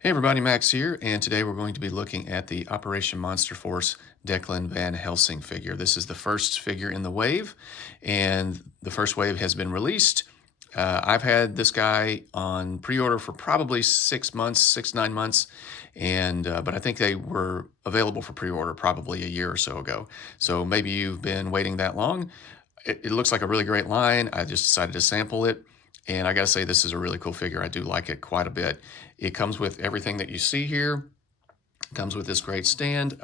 Hey everybody, Max here, and today we're going to be looking at the Operation Monster Force Declan Van Helsing figure. This is the first figure in the wave, and the first wave has been released. I've had this guy on pre-order for probably 6 months, 9 months, and but I think they were available for pre-order probably a year or so ago. So maybe you've been waiting that long. It looks like a really great line. I just decided to sample it. And I gotta say, this is a really cool figure. I do like it quite a bit. It comes with everything that you see here. It comes with this great stand.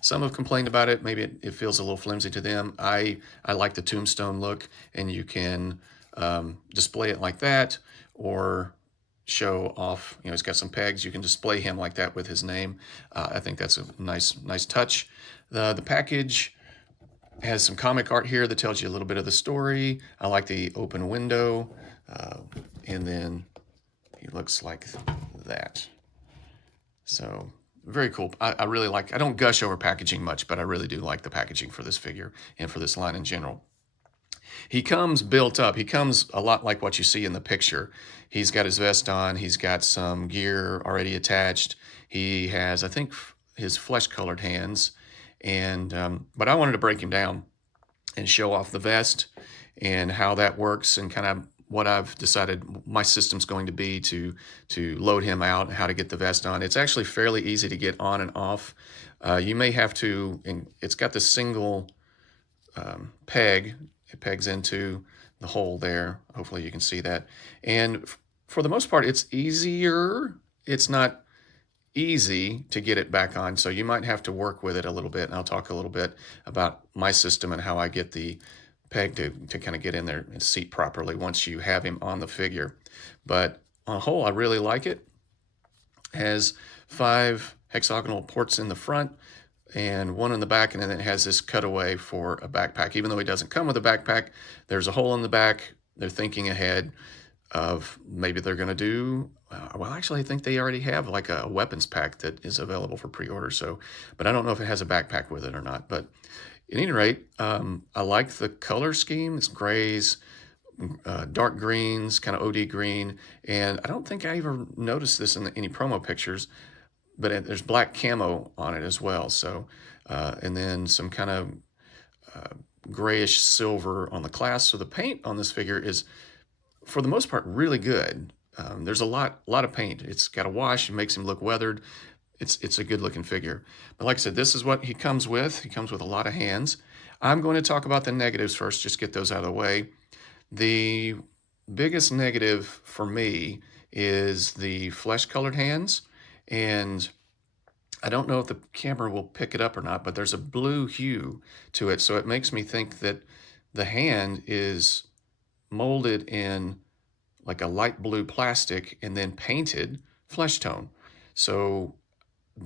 Some have complained about it. Maybe it feels a little flimsy to them. I like the tombstone look, and you can display it like that, or show off. You know, he's got some pegs. You can display him like that with his name. I think that's a nice touch. The package has some comic art here that tells you a little bit of the story. I like the open window, and then he looks like that. So very cool. I really like, I don't gush over packaging much, but I really do like the packaging for this figure and for this line in general. He comes built up. He comes a lot like what you see in the picture. He's got his vest on. He's got some gear already attached. He has, I think, his flesh-colored hands. And but I wanted to break him down and show off the vest and how that works, and kind of what I've decided my system's going to be to load him out and how to get the vest on. It's actually fairly easy to get on and off. You may have to, and it's got this single peg. It pegs into the hole there. Hopefully you can see that. And for the most part, it's easier. It's not easy to get it back on, so you might have to work with it a little bit, and I'll talk a little bit about my system and how I get the peg to kind of get in there and seat properly once you have him on the figure. But on a whole, I really like it. It has 5 hexagonal ports in the front and 1 in the back, and then it has this cutaway for a backpack. Even though he doesn't come with a backpack, there's a hole in the back. They're thinking ahead of maybe they're going to do, well, actually, I think they already have like a weapons pack that is available for pre-order. So, but I don't know if it has a backpack with it or not. But at any rate, I like the color scheme. It's grays, dark greens, kind of OD green. And I don't think I ever noticed this in any promo pictures, but there's black camo on it as well. So, and then some kind of grayish silver on the clasp. So the paint on this figure is, for the most part, really good. There's a lot of paint. It's got a wash. It makes him look weathered. It's a good looking figure. But like I said, this is what he comes with. He comes with a lot of hands. I'm going to talk about the negatives first, just get those out of the way. The biggest negative for me is the flesh-colored hands. And I don't know if the camera will pick it up or not, but there's a blue hue to it. So it makes me think that the hand is molded in like a light blue plastic and then painted flesh tone. So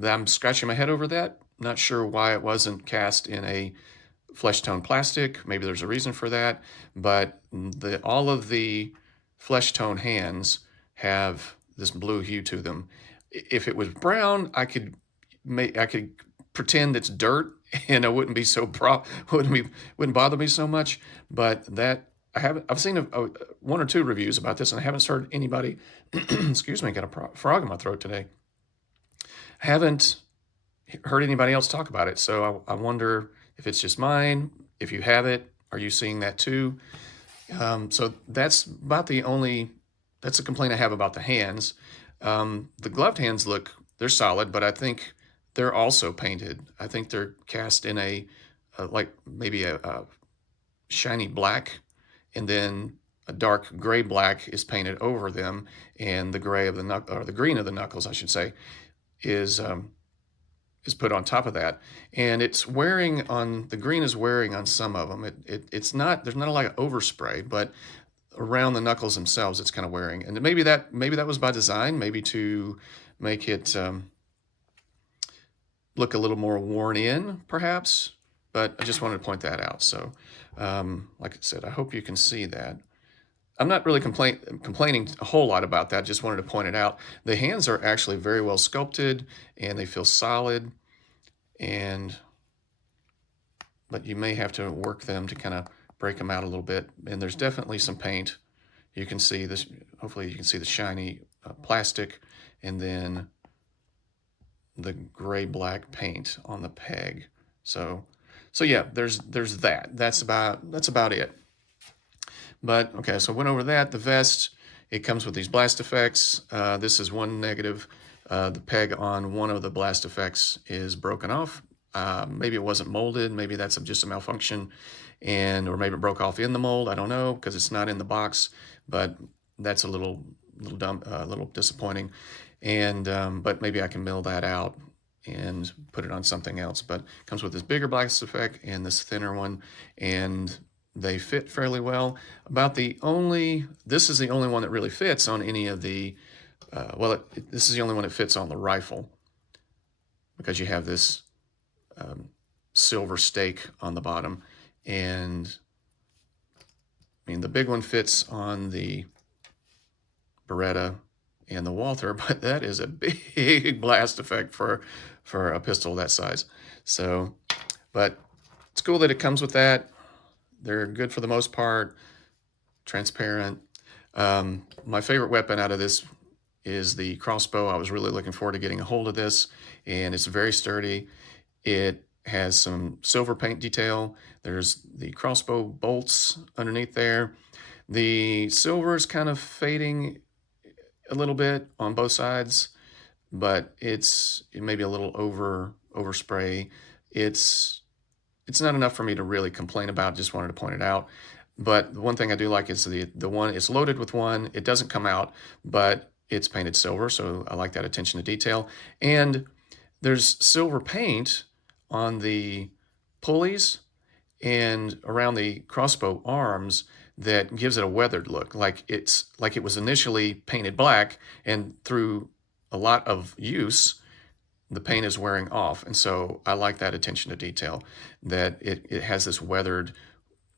I'm scratching my head over that. Not sure why it wasn't cast in a flesh tone plastic. Maybe there's a reason for that, but all of the flesh tone hands have this blue hue to them. If it was brown, I could pretend it's dirt and it wouldn't be so wouldn't bother me so much. But that, I've seen 1 or 2 reviews about this, and I haven't heard anybody, excuse me, got a frog in my throat today. Haven't heard anybody else talk about it. So I wonder if it's just mine. If you have it, are you seeing that too? So that's about that's a complaint I have about the hands. The gloved hands they're solid, but I think they're also painted. I think they're cast in like maybe a shiny black, and then a dark gray black is painted over them, and the gray of the green of the knuckles, I should say, is put on top of that. And it's wearing on, the green is wearing on some of them. It's not, there's not a lot of overspray, but around the knuckles themselves, it's kind of wearing. And maybe that was by design, maybe to make it look a little more worn in, perhaps. But I just wanted to point that out. So, like I said, I hope you can see that. I'm not really complaining a whole lot about that. Just wanted to point it out. The hands are actually very well sculpted, and they feel solid. But you may have to work them to kind of break them out a little bit. And there's definitely some You can see this, hopefully you can see the shiny plastic, and then the gray-black paint on the peg. So yeah, there's that. That's about it. But okay, so went over that. The vest, it comes with these blast effects. This is one negative. The peg on one of the blast effects is broken off. Maybe it wasn't molded. Maybe that's just a malfunction, or maybe it broke off in the mold. I don't know because it's not in the box. But that's a little dumb, little disappointing. And but maybe I can mill that out and put it on something else. But it comes with this bigger blast effect and this thinner one, and they fit fairly well. This is the only one that really fits on any of the, this is the only one that fits on the rifle, because you have this silver stake on the bottom. And I mean, the big one fits on the Beretta and the Walther, but that is a big blast effect for a pistol that size. So, but it's cool that it comes with that. They're good for the most part, transparent. My favorite weapon out of this is the crossbow. I was really looking forward to getting a hold of this, and it's very sturdy. It has some silver paint detail. There's the crossbow bolts underneath there. The silver is kind of fading a little bit on both sides, but it may be a little overspray. It's not enough for me to really complain about. Just wanted to point it out. But the one thing I do like is the one, it's loaded with one. It doesn't come out, but it's painted silver, so I like that attention to detail. And there's silver paint on the pulleys and around the crossbow arms that gives it a weathered look, like it was initially painted black, and through a lot of use, the paint is wearing off. And so I like that attention to detail, that it has this weathered,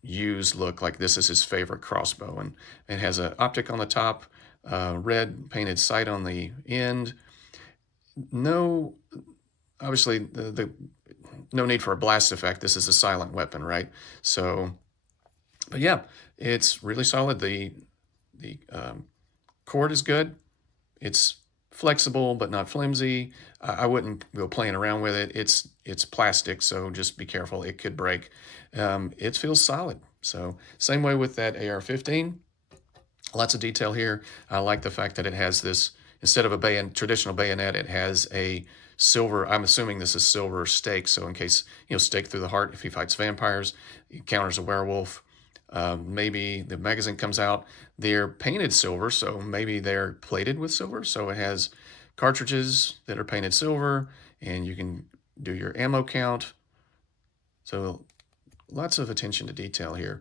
used look, like this is his favorite crossbow. And it has an optic on the top, red painted sight on the end. No, obviously, no need for a blast effect. This is a silent weapon, right? So, but yeah, it's really solid. The cord is good. It's flexible but not flimsy. I wouldn't go playing around with it. It's plastic, so just be careful. It could break. It feels solid. So same way with that AR-15. Lots of detail here. I like the fact that it has this, instead of a traditional bayonet, it has a silver, I'm assuming this is silver stake, so in case, stake through the heart if he fights vampires, he counters a werewolf. Maybe the magazine comes out, they're painted silver, so maybe they're plated with silver, so it has cartridges that are painted silver, and you can do your ammo count. So lots of attention to detail here.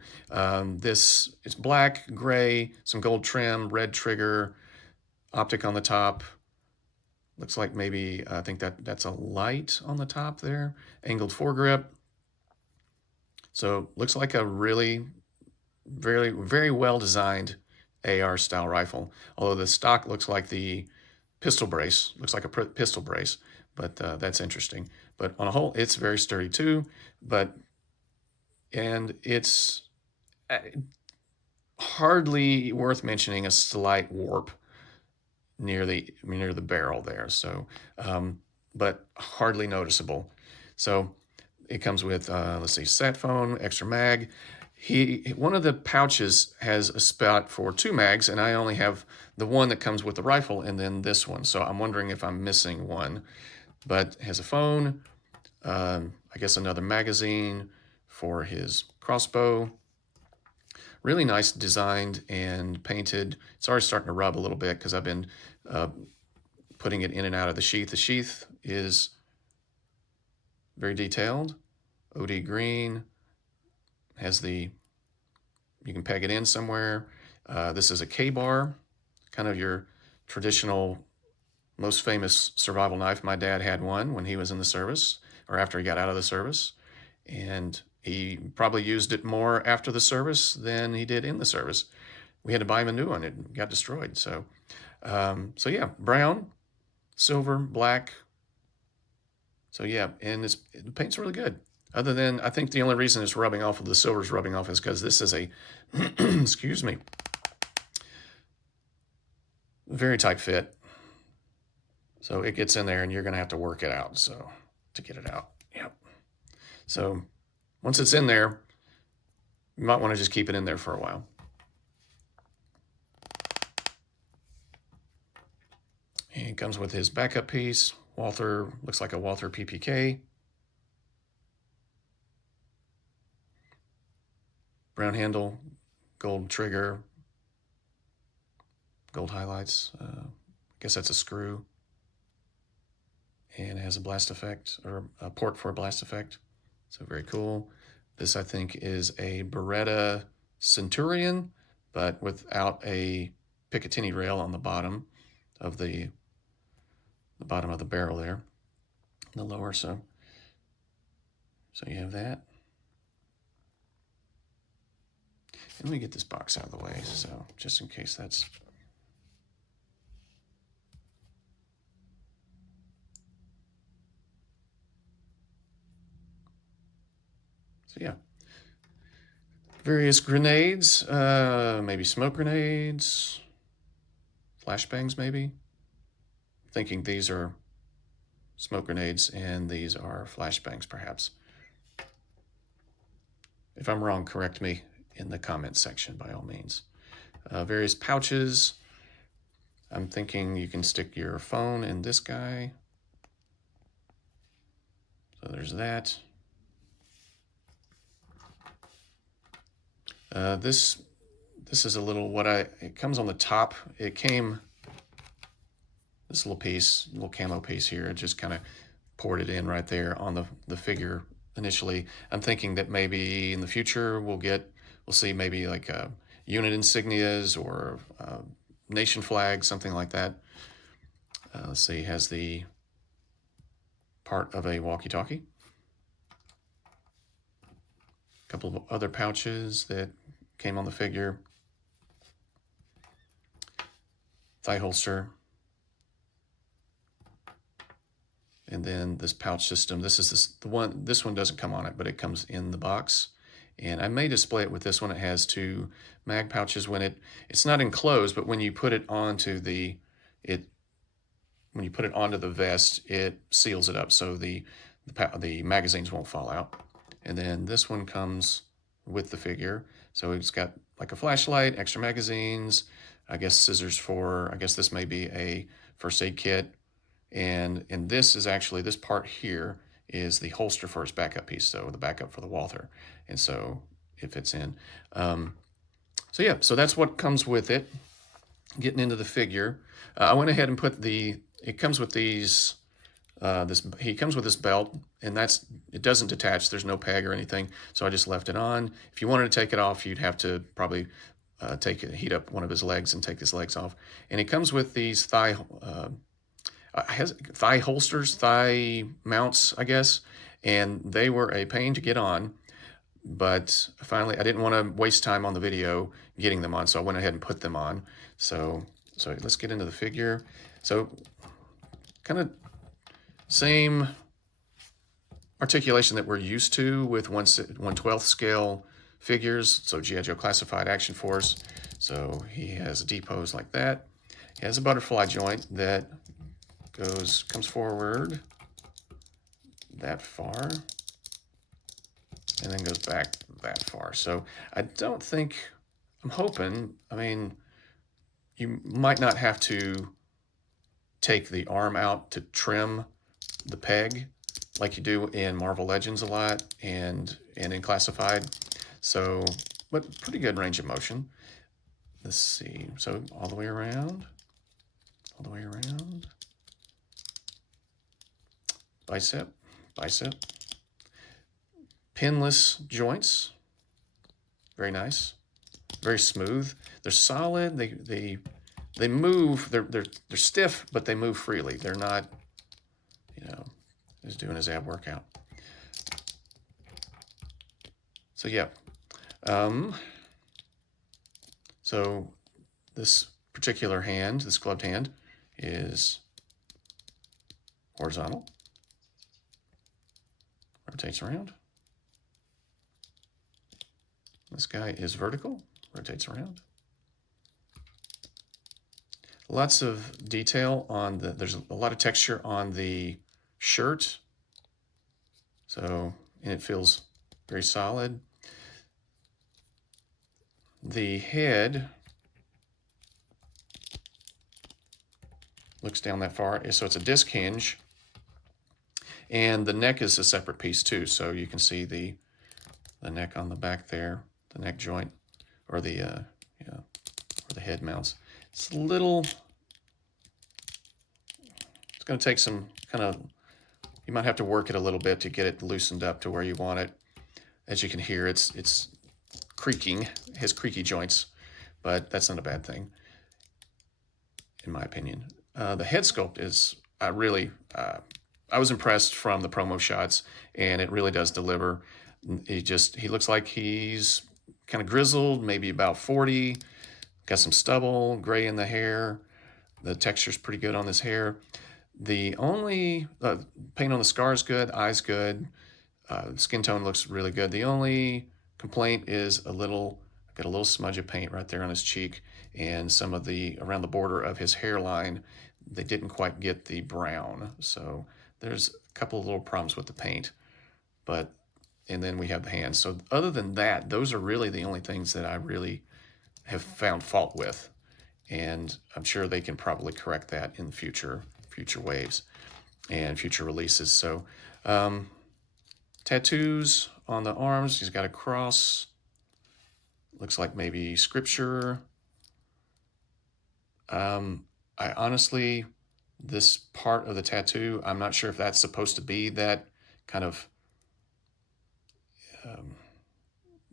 This is black, gray, some gold trim, red trigger, optic on the top. Looks like maybe, I think that's a light on the top there. Angled foregrip. So looks like a really very, very well designed AR style rifle. Although the stock looks like the pistol brace, looks like a pistol brace, but that's interesting. But on a whole, it's very sturdy too. And it's hardly worth mentioning a slight warp near the barrel there. So, but hardly noticeable. So it comes with, let's see, sat phone, extra mag. One of the pouches has a spot for 2 mags, and I only have the one that comes with the rifle and then this one. So I'm wondering if I'm missing one. But it has a phone, I guess another magazine for his crossbow. Really nice designed and painted. It's already starting to rub a little bit because I've been putting it in and out of the sheath. The sheath is very detailed, OD green. Has you can peg it in somewhere. This is a K-bar, kind of your traditional, most famous survival knife. My dad had one when he was in the service, or after he got out of the service. And he probably used it more after the service than he did in the service. We had to buy him a new one. It got destroyed. So yeah, brown, silver, black. So yeah, and the paint's really good. Other than, I think the only reason it's rubbing off, the silver's rubbing off, is because this is a, excuse me, very tight fit. So it gets in there and you're going to have to work it out. So to get it out. Yep. So once it's in there, you might want to just keep it in there for a while. And it comes with his backup piece. Walther, looks like a Walther PPK. Brown handle, gold trigger, gold highlights. I guess that's a screw. And it has a blast effect, or a port for a blast effect. So very cool. This, I think, is a Beretta Centurion, but without a Picatinny rail on the bottom of the bottom of the barrel there, the lower. So you have that. And let me get this box out of the way, so just in case that's. So yeah, various grenades, maybe smoke grenades, flashbangs maybe. Thinking these are smoke grenades and these are flashbangs perhaps. If I'm wrong, correct me in the comments section by all means. Various pouches. I'm thinking you can stick your phone in this guy. So there's that. This is a little it comes on the top. It came, this little piece, little camo piece here, it just kind of poured it in right there on the figure initially. I'm thinking that maybe in the future we'll see maybe like unit insignias or nation flag, something like that. Let's see, has the part of a walkie-talkie. A couple of other pouches that came on the figure. Thigh holster. And then this pouch system. This one doesn't come on it, but it comes in the box. And I may display it with this one. It has two mag pouches. When it's not enclosed, but when you put it onto the vest, it seals it up so the magazines won't fall out. And then this one comes with the figure. So it's got like a flashlight, extra magazines, I guess scissors I guess this may be a first aid kit. And this is actually, this part here is the holster for his backup piece. So the backup for the Walther. And so it fits in. So yeah, so that's what comes with it. Getting into the figure. I went ahead and put it comes with these, he comes with this belt, and it doesn't detach. There's no peg or anything, so I just left it on. If you wanted to take it off, you'd have to probably heat up one of his legs and take his legs off. And it comes with these thigh holsters, thigh mounts, I guess, and they were a pain to get on. But finally, I didn't want to waste time on the video getting them on, so I went ahead and put them on. So let's get into the figure. So kind of same articulation that we're used to with 1/12 scale figures. So G.I. Joe Classified Action Force. So he has a depose like that. He has a butterfly joint that comes forward that far and then goes back that far. So I'm hoping, I mean, you might not have to take the arm out to trim the peg like you do in Marvel Legends a lot and in Classified. So, but pretty good range of motion. Let's see. So all the way around. Bicep. Pinless joints. Very nice. Very smooth. They're solid. They move. They're stiff, but they move freely. They're not, just doing his ab workout. So yeah. So this particular hand, this gloved hand, is horizontal. Rotates around. This guy is vertical. Rotates around. Lots of detail on there's a lot of texture on the shirt. So, and it feels very solid. The head looks down that far, so it's a disc hinge. And the neck is a separate piece too, so you can see the neck on the back there, the neck joint, or where the head mounts. It's a little, it's going to take some kind of, you might have to work it a little bit to get it loosened up to where you want it. As you can hear, it's creaking, it has creaky joints, but that's not a bad thing, in my opinion. The head sculpt is, I was impressed from the promo shots, and it really does deliver. He looks like he's kind of grizzled, maybe about 40, got some stubble, gray in the hair. The texture's pretty good on this hair. The only paint on the scar is good, eyes good, skin tone looks really good. The only complaint is got a little smudge of paint right there on his cheek, and some of around the border of his hairline, they didn't quite get the brown. So there's a couple of little problems with the paint, and then we have the hands. So other than that, those are really the only things that I really have found fault with. And I'm sure they can probably correct that in future waves and future releases. So tattoos on the arms, he's got a cross, looks like maybe scripture. I honestly, this part of the tattoo, I'm not sure if that's supposed to be that kind of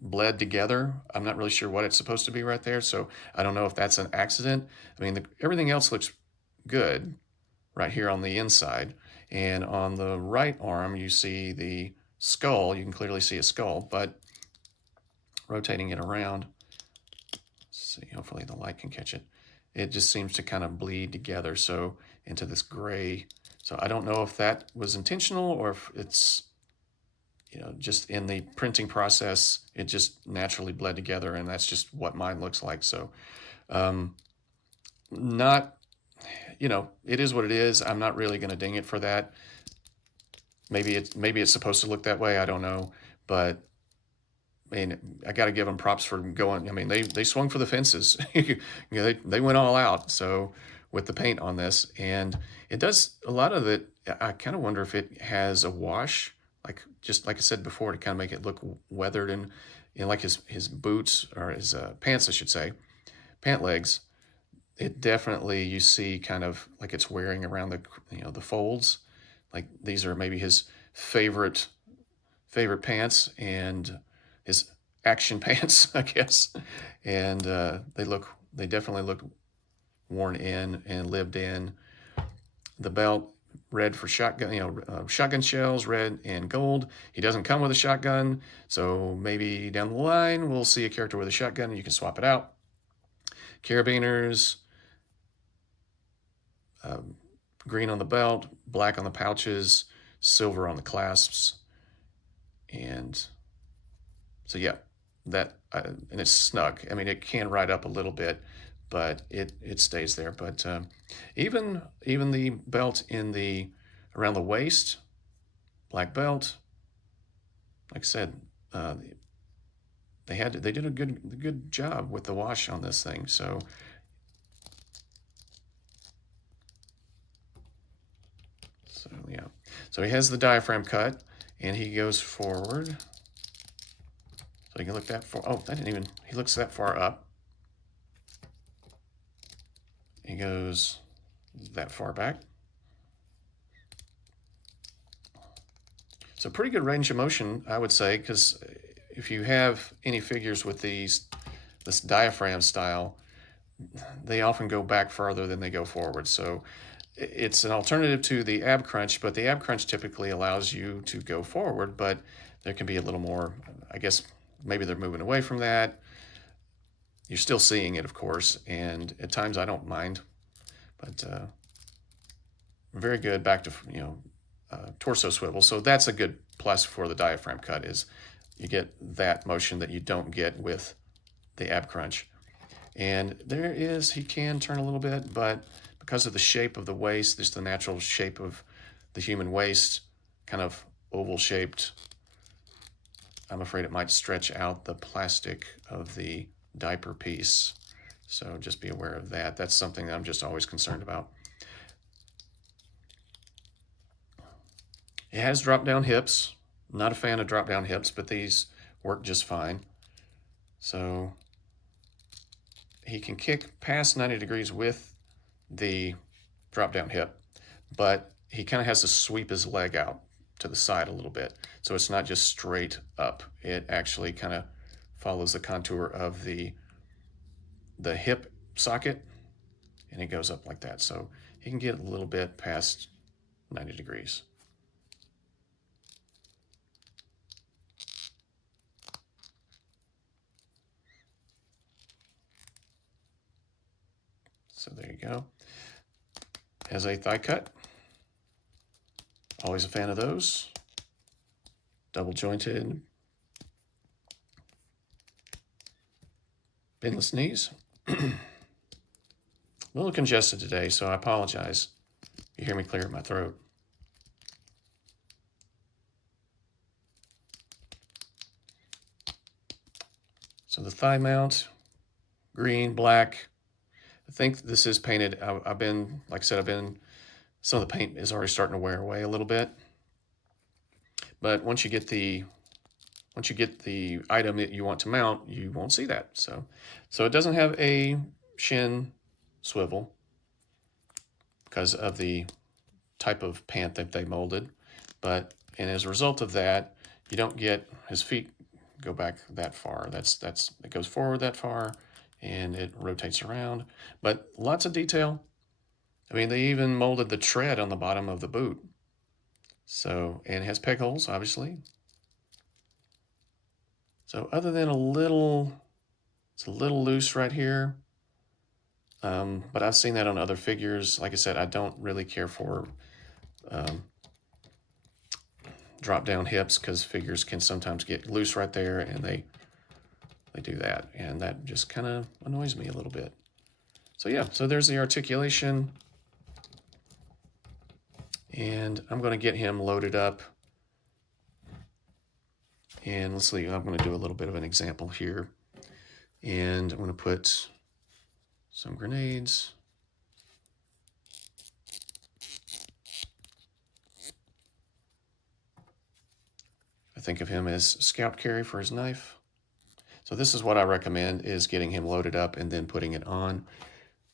bled together. I'm not really sure what it's supposed to be right there, so I don't know if that's an accident. I mean, everything else looks good right here on the inside, and on the right arm you see the skull. You can clearly see a skull, but rotating it around, let's see, hopefully the light can catch it, it just seems to kind of bleed together, so into this gray. So I don't know if that was intentional or if it's, just in the printing process, it just naturally bled together, and that's just what mine looks like. So not, it is what it is. I'm not really going to ding it for that. Maybe it's supposed to look that way. I don't know, but I mean, I got to give them props for going. I mean, they swung for the fences. They went all out. So with the paint on this, and it does a lot of it. I kind of wonder if it has a wash, just like I said before, to kind of make it look weathered, and like his boots, or his pants, I should say, pant legs. It definitely, you see kind of like it's wearing around the folds. Like these are maybe his favorite pants, and his action pants, I guess. And they definitely look worn in and lived in. The belt, red for shotgun, shotgun shells, red and gold. He doesn't come with a shotgun, so maybe down the line we'll see a character with a shotgun and you can swap it out. Carabiners, green on the belt, black on the pouches, silver on the clasps. And so yeah, and it's snug. I mean, it can ride up a little bit, but it stays there. But even the belt around the waist, black belt. Like I said, they did a good job with the wash on this thing. So yeah, so he has the diaphragm cut, and he goes forward. So you can look that far. Oh, he looks that far up. He goes that far back. So pretty good range of motion, I would say, because if you have any figures with this diaphragm style, they often go back farther than they go forward. So it's an alternative to the ab crunch, but the ab crunch typically allows you to go forward, but there can be a little more, I guess, maybe they're moving away from that. You're still seeing it, of course, and at times I don't mind, but very good back to, torso swivel. So that's a good plus for the diaphragm cut, is you get that motion that you don't get with the ab crunch. And he can turn a little bit, but because of the shape of the waist, just the natural shape of the human waist, kind of oval shaped, I'm afraid it might stretch out the plastic of the diaper piece. So just be aware of that. That's something that I'm just always concerned about. It has drop-down hips. Not a fan of drop-down hips, but these work just fine. So he can kick past 90 degrees with the drop-down hip, but he kind of has to sweep his leg out to the side a little bit. So it's not just straight up. It actually kind of follows the contour of the hip socket, and it goes up like that. So he can get a little bit past 90 degrees. So there you go. Has a thigh cut. Always a fan of those. Double jointed. Pinless knees. A little congested today, so I apologize. You hear me clear my throat. So the thigh mount, green, black. I think this is painted. I've been, like I said, some of the paint is already starting to wear away a little bit. But once you get the item that you want to mount, you won't see that. So it doesn't have a shin swivel because of the type of pant that they molded. And as a result of that, you don't get his feet go back that far. It goes forward that far, and it rotates around. But lots of detail. I mean, they even molded the tread on the bottom of the boot. So, and it has peg holes, obviously. So other than it's a little loose right here. But I've seen that on other figures. Like I said, I don't really care for drop-down hips because figures can sometimes get loose right there, and they do that, and that just kind of annoys me a little bit. So yeah, so there's the articulation, and I'm going to get him loaded up. And let's see, I'm going to do a little bit of an example here, and I'm going to put some grenades. I think of him as scout carry for his knife. So this is what I recommend, is getting him loaded up and then putting it on.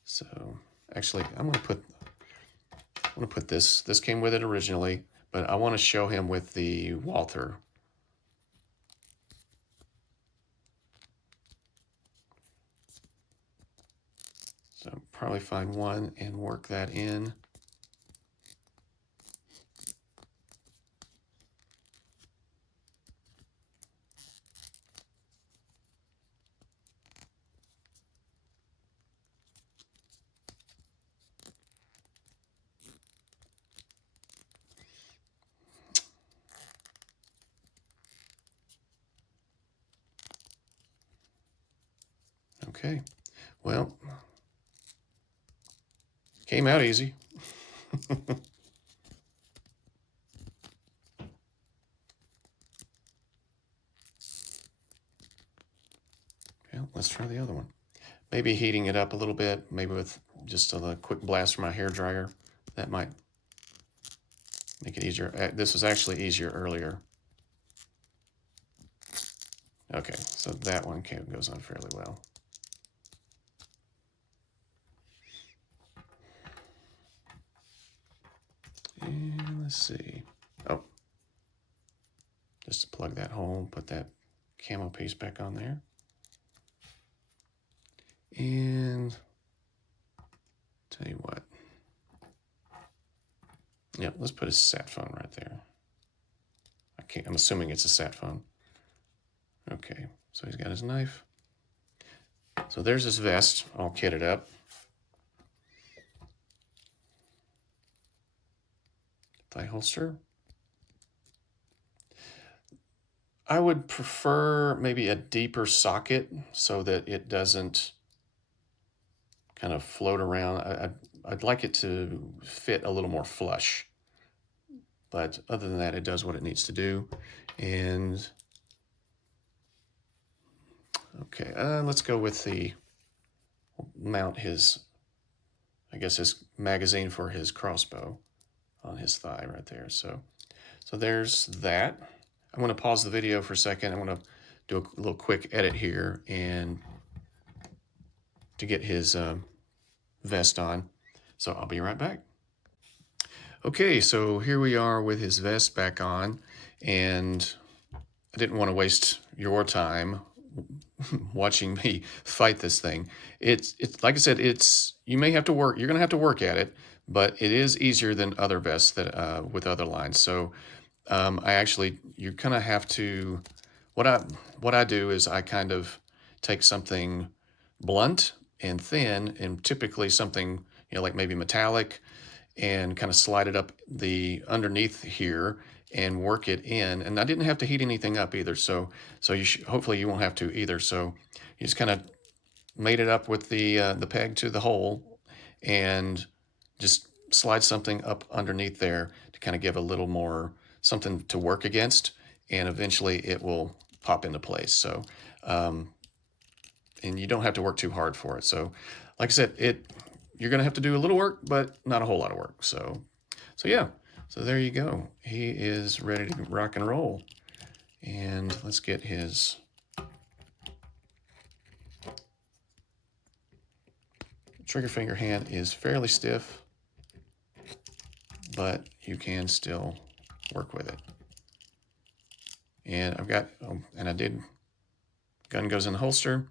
So actually, I'm going to put this. This came with it originally, but I want to show him with the Walther. So probably find one and work that in. Okay, well, came out easy. Well, let's try the other one. Maybe heating it up a little bit, maybe with just a quick blast from my hair dryer. That might make it easier. This was actually easier earlier. Okay, so that one goes on fairly well. And let's see. Oh, just to plug that hole, put that camo piece back on there. And tell you what. Yeah, let's put a sat phone right there. I'm assuming it's a sat phone. Okay, so he's got his knife. So there's his vest all kitted up. Thigh holster. I would prefer maybe a deeper socket so that it doesn't kind of float around. I'd like it to fit a little more flush. But other than that, it does what it needs to do. And okay, let's go with mount his, I guess his magazine for his crossbow on his thigh right there. So there's that. I'm going to pause the video for a second. I'm going to do a little quick edit here and to get his vest on. So I'll be right back. Okay, so here we are with his vest back on, and I didn't want to waste your time watching me fight this thing. It's like I said, you may have to work. You're going to have to work at it, but it is easier than other vests that with other lines. So you kind of have to. What I do is I kind of take something blunt and thin, and typically something like maybe metallic, and kind of slide it up the underneath here and work it in. And I didn't have to heat anything up either, so hopefully you won't have to either. So you just kind of made it up with the peg to the hole and just slide something up underneath there to kind of give a little more something to work against, and eventually it will pop into place. So and you don't have to work too hard for it. So like I said, you're going to have to do a little work, but not a whole lot of work. So yeah, so there you go. He is ready to rock and roll. And let's get his trigger finger hand is fairly stiff, but you can still work with it. And I've got, and I did, gun goes in the holster.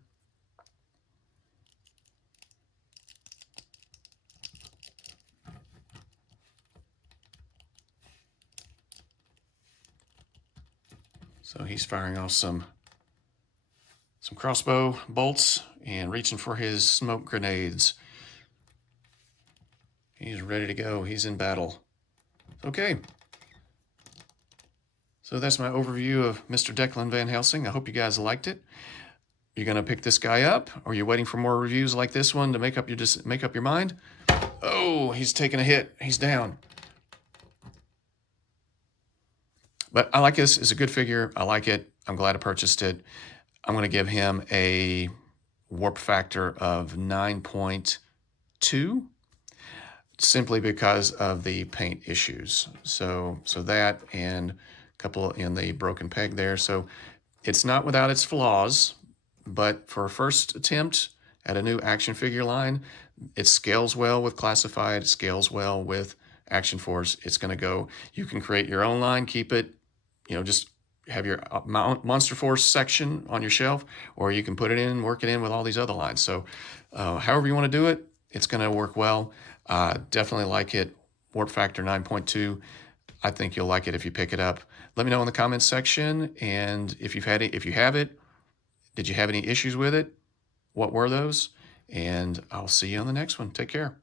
So he's firing off some crossbow bolts and reaching for his smoke grenades. He's ready to go. He's in battle. Okay. So that's my overview of Mr. Declan Van Helsing. I hope you guys liked it. You're going to pick this guy up, or you're waiting for more reviews like this one to make up your mind? Oh, he's taking a hit. He's down. But I like this. It's a good figure. I like it. I'm glad I purchased it. I'm going to give him a warp factor of 9.2, simply because of the paint issues. So that, and a couple in the broken peg there. So it's not without its flaws, but for a first attempt at a new action figure line, it scales well with Classified, it scales well with Action Force. It's going to go. You can create your own line, keep it, just have your Monster Force section on your shelf, or you can put it in, work it in with all these other lines. So however you want to do it, it's going to work well. Definitely like it. Warp factor 9.2. I think you'll like it if you pick it up. Let me know in the comments section, and if you have it, did you have any issues with it? What were those? And I'll see you on the next one. Take care.